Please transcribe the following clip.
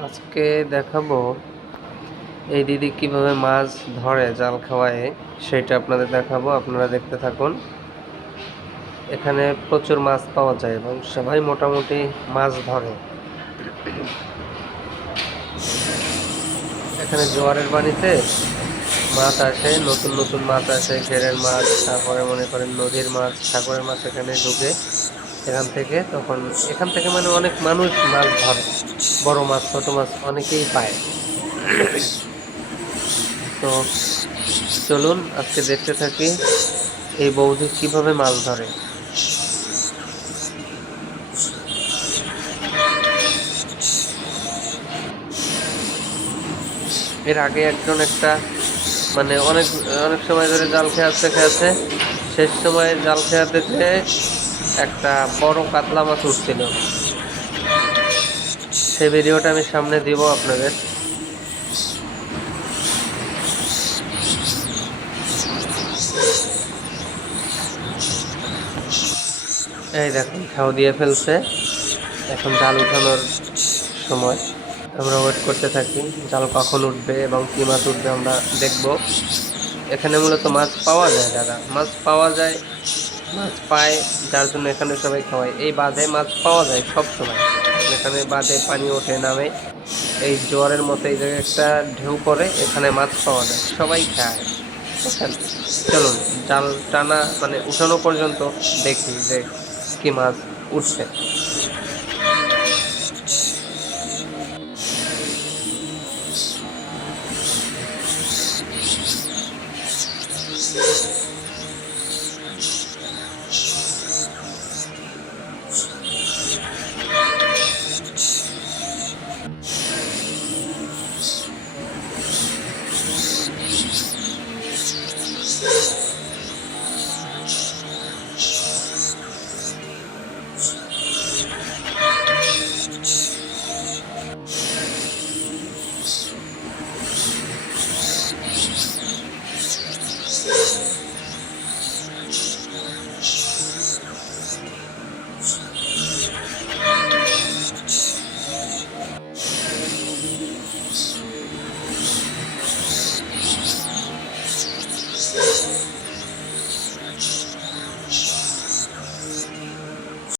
আজকে দেখাবো এই দিদি কীভাবে মাছ ধরে জাল খাওয়ায়, সেটা আপনাদের দেখাবো, আপনারা দেখতে থাকুন। এখানে প্রচুর মাছ পাওয়া যায় এবং সবাই মোটামুটি মাছ ধরে। এখানে জোয়ারের পানিতে মাছ আসে, নতুন নতুন মাছ আসে, ঘেরের মাছ, তারপরে মনে করেন নদীর মাছ, সাগরের মাছ এখানে ঢুকে। এখান থেকে তখন এখান থেকে মানে অনেক মানুষ মাছ ধরে, বড় মাছ, ছোট মাছ অনেকেই পায়। তো চলুন আজকে দেখতে থাকি এই বৌদি কীভাবে মাছ ধরে। এর আগে একজন একটা মানে অনেক অনেক সময় ধরে জাল খেয়াচ্ছে খেয়াচ্ছে শেষ সময় জাল খেয়াতে একটা বড় কাতলা মাছ উঠছিল সেই ভিডিওটা আমি সামনে দিব আপনাদের। এই দেখুন খাও দিয়ে ফেলছে। এখন জাল উঠানোর সময়। আমরা ওয়েট করতে থাকি, জাল কখন উঠবে এবং কী মাছ উঠবে আমরা দেখব। এখানে মূলত মাছ পাওয়া যায়, দাদা। মাছ পাওয়া যায় মাছ পায়, যার জন্য এখানে সবাই খাওয়ায়। এই বাঁধে মাছ পাওয়া যায় সব সময়। এখানে বাঁধে পানি ওঠে, নামে। এই জোয়ারের মতো এই জায়গায় একটা ঢেউ করে এখানে মাছ পাওয়া যায়। সবাই খায়। বুঝছেন? চলুন, জাল টানা মানে উঠানো পর্যন্ত দেখি যে কি মাছ উঠছে। Yes. Adios.